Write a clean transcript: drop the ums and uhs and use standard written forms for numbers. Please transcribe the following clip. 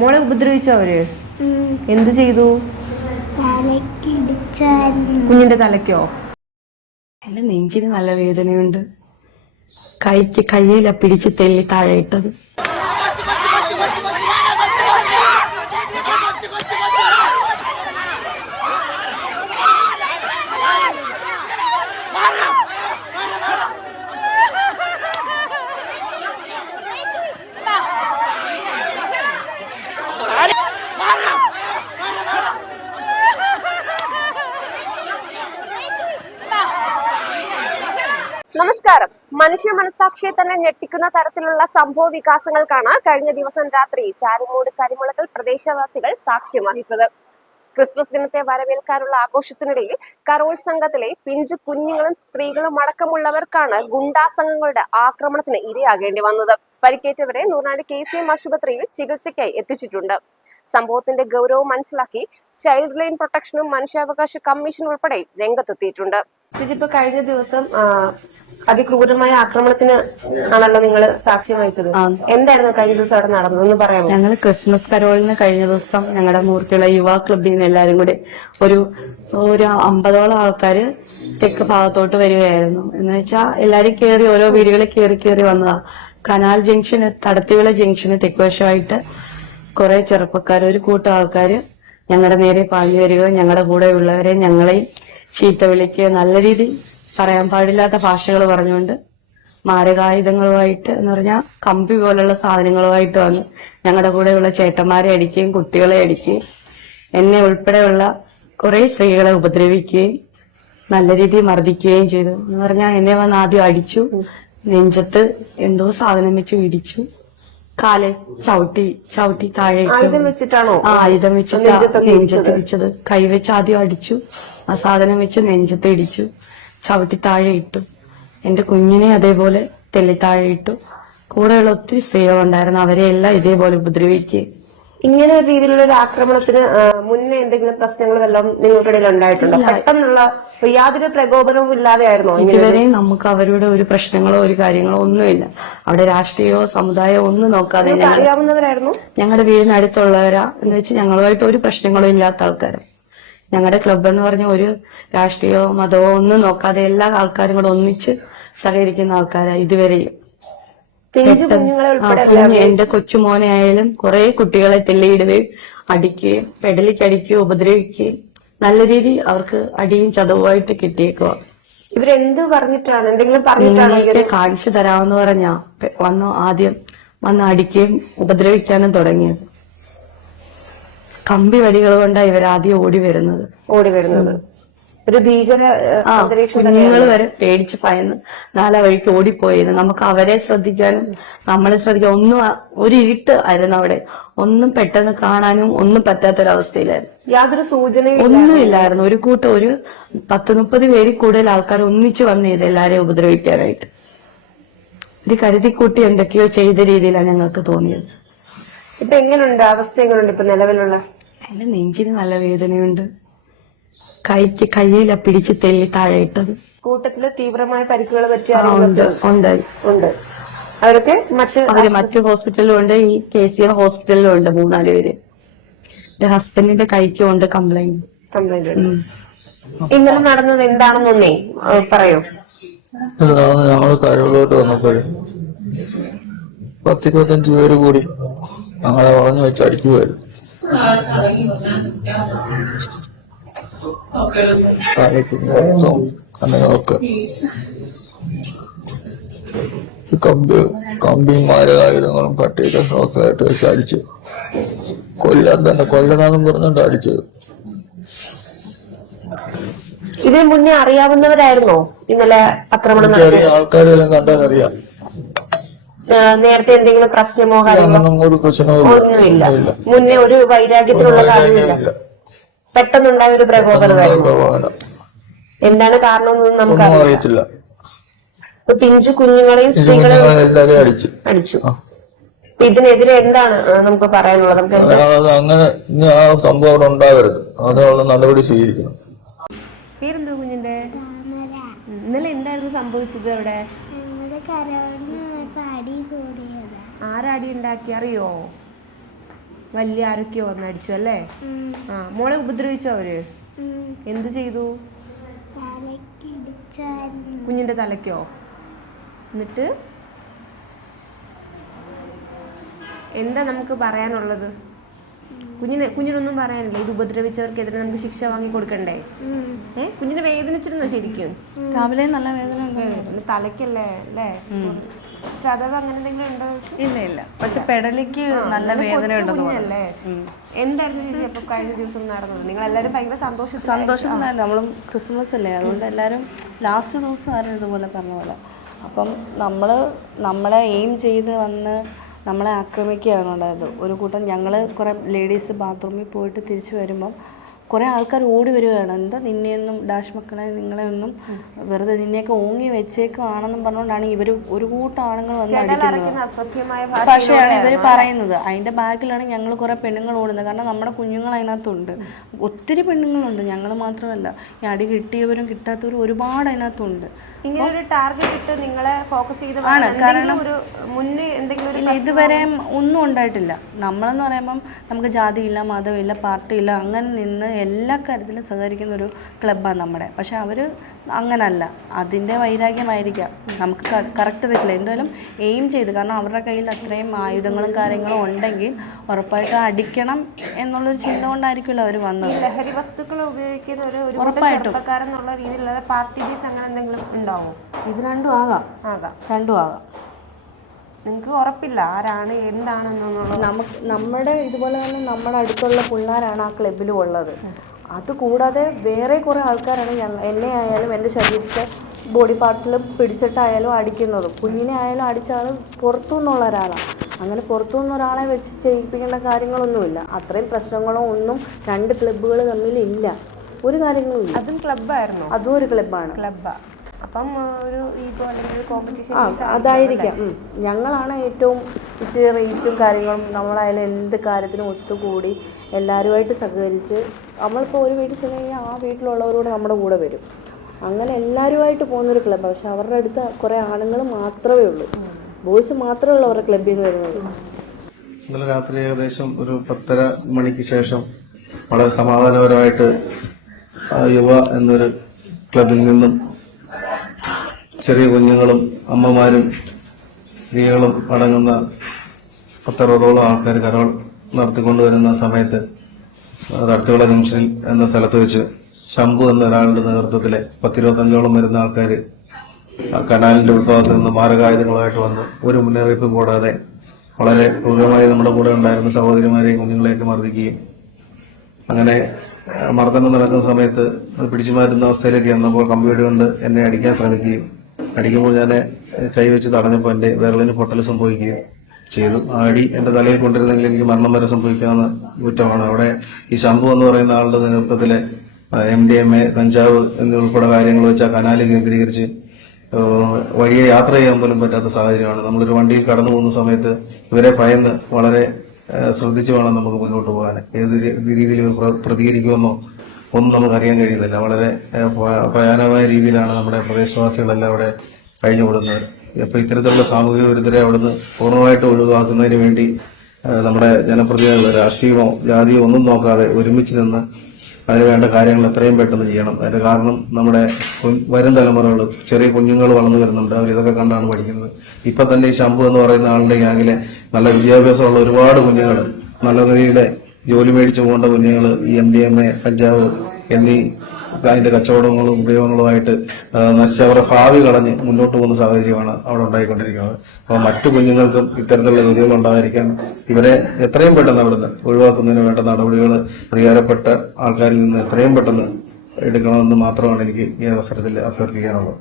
മോളെ ഉപദ്രവിച്ചോ അവര്? എന്തു ചെയ്തു? കുഞ്ഞിന്റെ തലയ്ക്കോ? എന്റെ നെഞ്ചിന് നല്ല വേദനയുണ്ട്. കയ്യില പിടിച്ച് തെല്ലി താഴെ ഇട്ടത്. നമസ്കാരം. മനുഷ്യ മനസാക്ഷിയെ തന്നെ ഞെട്ടിക്കുന്ന തരത്തിലുള്ള സംഭവ വികാസങ്ങൾക്കാണ് കഴിഞ്ഞ ദിവസം രാത്രി ചാരുമൂട് കരിമുളകൾ പ്രദേശവാസികൾ സാക്ഷ്യം വഹിച്ചത്. ക്രിസ്മസ് ദിനത്തെ വരവേൽക്കാനുള്ള ആഘോഷത്തിനിടയിൽ കരോൾ സംഘത്തിലെ പിഞ്ചു കുഞ്ഞുങ്ങളും സ്ത്രീകളും അടക്കമുള്ളവർക്കാണ് ഗുണ്ടാ സംഘങ്ങളുടെ ആക്രമണത്തിന് ഇരയാകേണ്ടി വന്നത്. പരിക്കേറ്റവരെ നൂർനാട് KCM ആശുപത്രിയിൽ ചികിത്സയ്ക്കായി എത്തിച്ചിട്ടുണ്ട്. സംഭവത്തിന്റെ ഗൗരവം മനസ്സിലാക്കി ചൈൽഡ് ലൈൻ പ്രൊട്ടക്ഷനും മനുഷ്യാവകാശ കമ്മീഷൻ ഉൾപ്പെടെ രംഗത്തെത്തിയിട്ടുണ്ട്. ഇപ്പൊ കഴിഞ്ഞ ദിവസം അതിക്രൂരമായ ആക്രമണത്തിന് ആണല്ലോ നിങ്ങൾ സാക്ഷ്യം വഹിച്ചത്. എന്തായിരുന്നു കഴിഞ്ഞ ദിവസം അവിടെ നടന്നതെന്ന് പറയാമോ? ഞങ്ങൾ ക്രിസ്മസ് കരോളിന് കഴിഞ്ഞ ദിവസം ഞങ്ങളുടെ മൂർത്തിയുള്ള യുവാ ക്ലബിൽ നിന്ന് എല്ലാരും കൂടി ഒരു 50ഓളം ആൾക്കാര് തെക്ക് ഭാഗത്തോട്ട് വരികയായിരുന്നു. എന്ന് വെച്ചാൽ എല്ലാരും കയറി ഓരോ വീടുകളിൽ കയറി വന്നതാ. കനാൽ ജംഗ്ഷന്, തടത്തിവിള ജംഗ്ഷന് തെക്കുവശമായിട്ട് കുറെ ചെറുപ്പക്കാർ, ഒരു കൂട്ടം ആൾക്കാര് ഞങ്ങളുടെ നേരെ പാഞ്ഞു വരികയോ ഞങ്ങളുടെ കൂടെ ഉള്ളവരെ ഞങ്ങളെയും ചീത്ത വിളിക്കുകയോ നല്ല രീതിയിൽ പറയാൻ പാടില്ലാത്ത ഭാഷകൾ പറഞ്ഞുകൊണ്ട് മാരകായുധങ്ങളുമായിട്ട് എന്ന് പറഞ്ഞാൽ കമ്പി പോലുള്ള സാധനങ്ങളുമായിട്ട് വന്ന് ഞങ്ങളുടെ കൂടെയുള്ള ചേട്ടന്മാരെ അടിക്കുകയും കുട്ടികളെ അടിക്കുകയും എന്നെ ഉൾപ്പെടെയുള്ള കുറെ സ്ത്രീകളെ ഉപദ്രവിക്കുകയും നല്ല രീതിയിൽ മർദ്ദിക്കുകയും ചെയ്തു. എന്ന് പറഞ്ഞാൽ എന്നെ വന്ന് ആദ്യം അടിച്ചു, നെഞ്ചത്ത് എന്തോ സാധനം വെച്ച് ഇടിച്ചു, കാലെ ചവിട്ടി താഴെ ആയുധം വെച്ചിട്ടാണോ? ആയുധം വെച്ചിട്ട് നെഞ്ചത്ത് ഇടിച്ചത്. കൈവച്ച് ആദ്യം അടിച്ചു, ആ സാധനം വെച്ച് നെഞ്ചത്ത് ഇടിച്ചു, ചവിട്ടി താഴെ ഇട്ടു. എന്റെ കുഞ്ഞിനെ അതേപോലെ തെല്ലി താഴെ ഇട്ടു. കൂടെയുള്ള ഒത്തിരി സ്ത്രീകളുണ്ടായിരുന്നു, അവരെ എല്ലാം ഇതേപോലെ ഉപദ്രവിക്കുകയും. ഇങ്ങനെ ഒരു രീതിയിലുള്ള ഒരു ആക്രമണത്തിന് മുന്നേ എന്തെങ്കിലും പ്രശ്നങ്ങൾ വല്ലതും നിങ്ങൾക്കിടയിൽ ഉണ്ടായിട്ടുണ്ടോ? പെട്ടെന്നുള്ള യാതൊരു പ്രകോപനവും ഇല്ലാതെയായിരുന്നോ? ഇതുവരെ നമുക്ക് അവരുടെ ഒരു പ്രശ്നങ്ങളോ ഒരു കാര്യങ്ങളോ ഒന്നുമില്ല. അവിടെ രാഷ്ട്രീയമോ സമുദായമോ ഒന്നും നോക്കാതെ അറിയാവുന്നവരായിരുന്നു. ഞങ്ങളുടെ വീടിനടുത്തുള്ളവരാ. എന്ന് വെച്ച് ഞങ്ങളുമായിട്ട് ഒരു പ്രശ്നങ്ങളും ഇല്ലാത്ത ആൾക്കാരും. ഞങ്ങളുടെ ക്ലബ് എന്ന് പറഞ്ഞ ഒരു രാഷ്ട്രീയമോ മതമോ ഒന്നും നോക്കാതെ എല്ലാ ആൾക്കാരും കൂടെ ഒന്നിച്ച് സഹകരിക്കുന്ന ആൾക്കാരാ ഇതുവരെയും. എന്റെ കൊച്ചുമോനെ ആയാലും കുറെ കുട്ടികളെ തെല്ലിയിടുകയും അടിക്കുകയും പെടലിക്കടിക്കുകയും ഉപദ്രവിക്കുകയും നല്ല രീതി അവർക്ക് അടിയും ചതവുമായിട്ട് കിട്ടിയേക്കുക. ഇവരെന്ത് പറഞ്ഞിട്ടാണ്, എന്തെങ്കിലും പറഞ്ഞിട്ടാണ് കാണിച്ചു തരാമെന്ന് പറഞ്ഞാ ആദ്യം വന്ന് അടിക്കുകയും ഉപദ്രവിക്കാനും തുടങ്ങിയത്. കമ്പി വടികൾ കൊണ്ടാണ് ഇവരാദ്യം ഓടി വരുന്നത്. ഒരു ഭീകര കുഞ്ഞുങ്ങൾ വരെ പേടിച്ച് ഭയന്ന് നാലാ വഴിക്ക് ഓടിപ്പോയിരുന്നു. നമുക്ക് അവരെ ശ്രദ്ധിക്കാനും നമ്മളെ ശ്രദ്ധിക്കാനും ഒന്നും, ഒരു ഇരുട്ട് ആയിരുന്നു അവിടെ. ഒന്നും പെട്ടെന്ന് കാണാനും ഒന്നും പറ്റാത്തൊരവസ്ഥയിലായിരുന്നു. യാതൊരു സൂചനയും ഒന്നുമില്ലായിരുന്നു. ഒരു കൂട്ടം ഒരു 10-30 പേരിൽ കൂടുതൽ ആൾക്കാർ ഒന്നിച്ചു വന്നില്ല എല്ലാരെയും ഉപദ്രവിക്കാനായിട്ട്. ഇത് കരുതിക്കൂട്ടി എന്തൊക്കെയോ ചെയ്ത രീതിയിലാണ് ഞങ്ങൾക്ക് തോന്നിയത്. ഇപ്പൊ എങ്ങനെയുണ്ട് അവസ്ഥ? എങ്ങനെയുണ്ട് ഇപ്പൊ നിലവിലുള്ള? എന്റെ നെഞ്ചിന് നല്ല വേദനയുണ്ട്. കയ്യില പിടിച്ച് തെല്ലി താഴെ ഇട്ടത്. കൂട്ടത്തില് തീവ്രമായ പരിക്കുകൾ പറ്റിയ ഉണ്ട്. അവരൊക്കെ മറ്റു ഹോസ്പിറ്റലിലും ഉണ്ട്, ഈ KCM ഹോസ്പിറ്റലിലും ഉണ്ട് 3-4 പേര്. എന്റെ ഹസ്ബൻഡിന്റെ കൈക്കും ഉണ്ട് കംപ്ലൈന്റ്. ഇന്നലെ നടന്നത് എന്താണെന്നൊന്നേ പറയൂ. ഞങ്ങൾ കഴിവിലോട്ട് വന്നപ്പോഴും 10-25 പേര് കൂടി ഞങ്ങളെ വളഞ്ഞു വെച്ച് അടിക്കുമായിരുന്നു. കണ്ണുകളൊക്കെ കമ്പിയും മാരകായുധങ്ങളും കട്ടിയുടെ ഷോക്കായിട്ട് വെച്ച് അടിച്ച് കൊല്ലണമെന്നും പറഞ്ഞിട്ട് അടിച്ചത്. ഇതിനു മുന്നേ അറിയാവുന്നവരായിരുന്നോ ഇന്നലെ ആക്രമണം? ആൾക്കാരെല്ലാം കണ്ടാൽ അറിയാം. നേരത്തെ എന്തെങ്കിലും പ്രശ്നമോ ഒരു പ്രശ്നവും ഒന്നുമില്ല. മുന്നേ ഒരു വൈരാഗ്യത്തിലുള്ള കാര്യമില്ല. പെട്ടെന്നുണ്ടായ ഒരു പ്രകോപനമായിരുന്നു. എന്താണ് കാരണമെന്നൊന്നും നമുക്ക് അറിയത്തില്ല. പിഞ്ചു കുഞ്ഞുങ്ങളെയും സ്ത്രീകളെയും എല്ലാവരെയും അടിച്ചു. ഇതിനെതിരെ എന്താണ് നമുക്ക് പറയാനുള്ളത്? അങ്ങനെ ആ സംഭവം അവിടെ ഉണ്ടാകരുത്, അതിനുള്ള നടപടി സ്വീകരിക്കണം. പേരെന്തോ കുഞ്ഞിന്റെ? ഇന്നലെ എന്തായിരുന്നു സംഭവിച്ചത് അവിടെ? ആരാടി ഉണ്ടാക്കി അറിയോ? വലിയ ആരൊക്കെയോ വന്ന് അടിച്ചു അല്ലേ? ആ, മോളെ ഉപദ്രവിച്ചോ അവര്? എന്തു ചെയ്തു? കുഞ്ഞിന്റെ തലയ്ക്കോ? എന്നിട്ട് എന്താ നമുക്ക് പറയാനുള്ളത്? കുഞ്ഞിനൊന്നും പറയാനില്ല? ഇത് ഉപദ്രവിച്ചവർക്കെതിരെ നമുക്ക് ശിക്ഷ വാങ്ങി കൊടുക്കണ്ടേ? കുഞ്ഞിനെ വേദനിച്ചിരുന്നോ ശരിക്കും? രാവിലെ നല്ല വേദന. തലയ്ക്കല്ലേ അല്ലേ? ചതവ് അങ്ങനെ എന്തെങ്കിലും ഉണ്ടോ? ഇല്ല. പക്ഷെ പെടലിക്ക് നല്ല വേദന കുഞ്ഞല്ലേ? എന്തായിരുന്നു ചേച്ചി അപ്പൊ കഴിഞ്ഞ ദിവസം നടന്നത്? നിങ്ങൾ എല്ലാവരും ഭയങ്കര സന്തോഷത്തിലായിരുന്നു. നമ്മളും ക്രിസ്മസ് അല്ലേ, അതുകൊണ്ട് എല്ലാവരും ലാസ്റ്റ് ദിവസം ആരും ഇതുപോലെ പറഞ്ഞ പോലെ. അപ്പം നമ്മളെ എയിം ചെയ്ത് വന്ന് നമ്മളെ ആക്രമിക്കുകയാണ് ഉണ്ടായത്. ഒരു കൂട്ടം ഞങ്ങൾ കുറേ ലേഡീസ് ബാത്റൂമിൽ പോയിട്ട് തിരിച്ചു വരുമ്പം കുറേ ആൾക്കാർ ഓടി വരികയാണ്. എന്താ നിന്നെയൊന്നും ഡാഷ് മക്കളെ നിങ്ങളെ ഒന്നും വെറുതെ നിന്നെയൊക്കെ ഓങ്ങി വെച്ചേക്കാണെന്നും പറഞ്ഞുകൊണ്ടാണ് ഇവർ ഒരു കൂട്ടം ആണുങ്ങൾ വന്ന് അടിക്കുന്നത്. ഭാഷയാണ് ഇവർ പറയുന്നത്. അതിൻ്റെ ബാക്കിലാണ് ഞങ്ങൾ കുറേ പെണ്ണുങ്ങൾ ഓടുന്നത്. കാരണം നമ്മുടെ കുഞ്ഞുങ്ങൾ അതിനകത്തുണ്ട്, ഒത്തിരി പെണ്ണുങ്ങളുണ്ട്, ഞങ്ങൾ മാത്രമല്ല. ഈ അടി കിട്ടിയവരും കിട്ടാത്തവരും ഒരുപാട് അതിനകത്തുണ്ട്. ഇങ്ങനെ ഒരു ടാർഗറ്റ് ഇട്ട് നിങ്ങളെ ഫോക്കസ് ചെയ്ത് കാരണം മുന്നേ എന്തെങ്കിലും ഇല്ല, ഇതുവരെ ഒന്നും ഉണ്ടായിട്ടില്ല. നമ്മളെന്ന് പറയുമ്പം നമുക്ക് ജാതിയില്ല, മതമില്ല, പാർട്ടിയില്ല, അങ്ങനെ നിന്ന് എല്ലാ കാര്യത്തിലും സഹകരിക്കുന്ന ഒരു ക്ലബ്ബാണ് നമ്മുടെ. പക്ഷെ അവർ അങ്ങനല്ല, അതിൻ്റെ വൈരാഗ്യമായിരിക്കാം, നമുക്ക് കറക്റ്റ് അറിയില്ല. എന്തായാലും എയിം ചെയ്ത്, കാരണം അവരുടെ കയ്യിൽ അത്രയും ആയുധങ്ങളും കാര്യങ്ങളും ഉണ്ടെങ്കിൽ ഉറപ്പായിട്ടും അടിക്കണം എന്നുള്ളൊരു ചിന്ത കൊണ്ടായിരിക്കുമല്ലോ അവർ വന്നത്. ലഹരി വസ്തുക്കൾ ഉപയോഗിക്കുന്ന ഒരു ചെറുപ്പക്കാരെന്നുള്ള രീതിയിലുള്ള പാർട്ടി ബേസ് അങ്ങനെ എന്തെങ്കിലും ഉണ്ടാവും? ഇത് രണ്ടും ആകാം. നിങ്ങൾക്ക് ഉറപ്പില്ല ആരാണ് എന്താണെന്നുള്ളത്. നമ്മുടെ ഇതുപോലെ തന്നെ നമ്മുടെ അടുത്തുള്ള പിള്ളേരാണ് ആ ക്ലബിലും ഉള്ളത്. അതുകൂടാതെ വേറെ കുറേ ആൾക്കാരാണ് എന്നെ ആയാലും എൻ്റെ ശരീരത്തെ ബോഡി പാർട്സിൽ പിടിച്ചിട്ടായാലും അടിക്കുന്നതും. കുഞ്ഞിനെ ആയാലും അടിച്ച ആൾ പുറത്തു നിന്നുള്ള ഒരാളാണ്. അങ്ങനെ പുറത്തു നിന്ന് ഒരാളെ വെച്ച് ചെയ്യിപ്പിക്കേണ്ട കാര്യങ്ങളൊന്നുമില്ല. അത്രയും പ്രശ്നങ്ങളോ ഒന്നും രണ്ട് ക്ലബ്ബുകൾ തമ്മിലില്ല, ഒരു കാര്യങ്ങളും ഇല്ല. അതും ക്ലബ്ബായിരുന്നു? അതും ഒരു ക്ലബ്ബാണ്. അപ്പം ഒരു ഈഗോ അല്ലെങ്കിൽ ഒരു കോമ്പറ്റീഷൻ അതായിരിക്കാം. ഞങ്ങളാണ് ഏറ്റവും ഇച്ചിരി റീച്ചും കാര്യങ്ങളും. നമ്മളായാലും എന്ത് കാര്യത്തിനും ഒത്തുകൂടി എല്ലാവരുമായിട്ട് സഹകരിച്ച്, നമ്മളിപ്പോൾ ഒരു വീട്ടിൽ ചെന്ന് കഴിഞ്ഞാൽ ആ വീട്ടിലുള്ളവരോട് നമ്മുടെ കൂടെ വരും. അങ്ങനെ എല്ലാവരുമായിട്ട് പോകുന്നൊരു ക്ലബ്ബാണ്. പക്ഷെ അവരുടെ അടുത്ത് കുറേ ആണുങ്ങൾ മാത്രമേ ഉള്ളൂ, ബോയ്സ് മാത്രമേ ഉള്ളൂ അവരുടെ ക്ലബ്ബിൽ നിന്ന് വരുന്നത്. ഇന്നലെ രാത്രി ഏകദേശം ഒരു 10:30 മണിക്ക് ശേഷം വളരെ സമാധാനപരമായിട്ട് യുവ എന്നൊരു ക്ലബിൽ നിന്നും ചെറിയ കുഞ്ഞുങ്ങളും അമ്മമാരും സ്ത്രീകളും അടങ്ങുന്ന 10-60ഓളം ആൾക്കാർ കരോൾ നടത്തിക്കൊണ്ടുവരുന്ന സമയത്ത് തട്ടുവിള ജംഗ്ഷനിൽ എന്ന സ്ഥലത്ത് വെച്ച് ശംഭു എന്ന ഒരാളുടെ നേതൃത്വത്തിലെ 10-25ഓളം വരുന്ന ആൾക്കാർ കനാലിന്റെ ഉത്ഭവത്തിൽ നിന്ന് മാരകായുധങ്ങളുമായിട്ട് വന്ന് ഒരു മുന്നറിയിപ്പും കൂടാതെ വളരെ ക്രൂരമായി നമ്മുടെ കൂടെ ഉണ്ടായിരുന്ന സഹോദരിമാരെയും കുഞ്ഞുങ്ങളെയൊക്കെ മർദ്ദിക്കുകയും, അങ്ങനെ മർദ്ദനം നടക്കുന്ന സമയത്ത് അത് പിടിച്ചു മാറ്റുന്ന അവസ്ഥയിലേക്ക് വന്നപ്പോൾ കമ്പിവെടി കൊണ്ട് എന്നെ അടിക്കാൻ ശ്രമിക്കുകയും, അടിക്കുമ്പോൾ ഞാൻ കൈവച്ച് തടഞ്ഞപ്പോൾ എന്റെ വിരലിന് പൊട്ടൽ സംഭവിക്കുകയും ചെയ്തു. ആ അടി എന്റെ തലയിൽ കൊണ്ടിരുന്നെങ്കിൽ എനിക്ക് മരണം വരെ സംഭവിക്കാവുന്ന കുറ്റമാണ്. അവിടെ ഈ ശംഭു എന്ന് പറയുന്ന ആളുടെ നേതൃത്വത്തിലെ MDMA, കഞ്ചാവ് എന്നിവയുൾപ്പെടെ കാര്യങ്ങൾ വെച്ച് ആ കനാല് കേന്ദ്രീകരിച്ച് വഴിയെ യാത്ര ചെയ്യാൻ പോലും പറ്റാത്ത സാഹചര്യമാണ്. നമ്മളൊരു വണ്ടിയിൽ കടന്നു പോകുന്ന സമയത്ത് ഇവരെ ഭയന്ന് വളരെ ശ്രദ്ധിച്ചു വേണം നമുക്ക് മുന്നോട്ട് പോകാൻ. ഏത് രീതിയിൽ പ്രതികരിക്കുമെന്നോ ഒന്നും നമുക്ക് അറിയാൻ കഴിയുന്നില്ല. വളരെ ഭയാനകമായ രീതിയിലാണ് നമ്മുടെ പ്രദേശവാസികളെല്ലാം അവിടെ കഴിഞ്ഞുകൂടുന്നത്. അപ്പൊ ഇത്തരത്തിലുള്ള സാമൂഹിക വിരുദ്ധരെ അവിടുന്ന് പൂർണ്ണമായിട്ട് ഒഴിവാക്കുന്നതിന് വേണ്ടി നമ്മുടെ ജനപ്രതിനിധികൾ രാഷ്ട്രീയമോ ജാതിയോ ഒന്നും നോക്കാതെ ഒരുമിച്ച് നിന്ന് അതിനുവേണ്ട കാര്യങ്ങൾ എത്രയും പെട്ടെന്ന് ചെയ്യണം. അതിന്റെ കാരണം നമ്മുടെ വരും തലമുറകൾ, ചെറിയ കുഞ്ഞുങ്ങൾ വളർന്നു വരുന്നുണ്ട്, അവർ ഇതൊക്കെ കണ്ടാണ് പഠിക്കുന്നത്. ഇപ്പൊ തന്നെ ഈ ശംഭു എന്ന് പറയുന്ന ആളുടെ ഗ്യാങ്ങിലെ നല്ല വിദ്യാഭ്യാസമുള്ള ഒരുപാട് കുഞ്ഞുങ്ങൾ, നല്ല നിലയിലെ ജോലി മേടിച്ചു പോകേണ്ട കുഞ്ഞുങ്ങൾ ഈ MDMA, കഞ്ചാവ് എന്നീ അതിന്റെ കച്ചവടങ്ങളും ഉപയോഗങ്ങളുമായിട്ട് നശിച്ച് അവരുടെ ഭാവി കളഞ്ഞ് മുന്നോട്ട് പോകുന്ന സാഹചര്യമാണ് അവിടെ ഉണ്ടായിക്കൊണ്ടിരിക്കുന്നത്. അപ്പോൾ മറ്റു കുഞ്ഞുങ്ങൾക്കും ഇത്തരത്തിലുള്ള ഗതികൾ ഉണ്ടായിരിക്കാൻ ഇവരെ എത്രയും പെട്ടെന്ന് അവിടുന്ന് ഒഴിവാക്കുന്നതിന് വേണ്ട നടപടികൾ അധികാരപ്പെട്ട ആൾക്കാരിൽ നിന്ന് എത്രയും പെട്ടെന്ന് എടുക്കണമെന്ന് മാത്രമാണ് എനിക്ക് ഈ അവസരത്തിൽ അഭ്യർത്ഥിക്കാനുള്ളത്.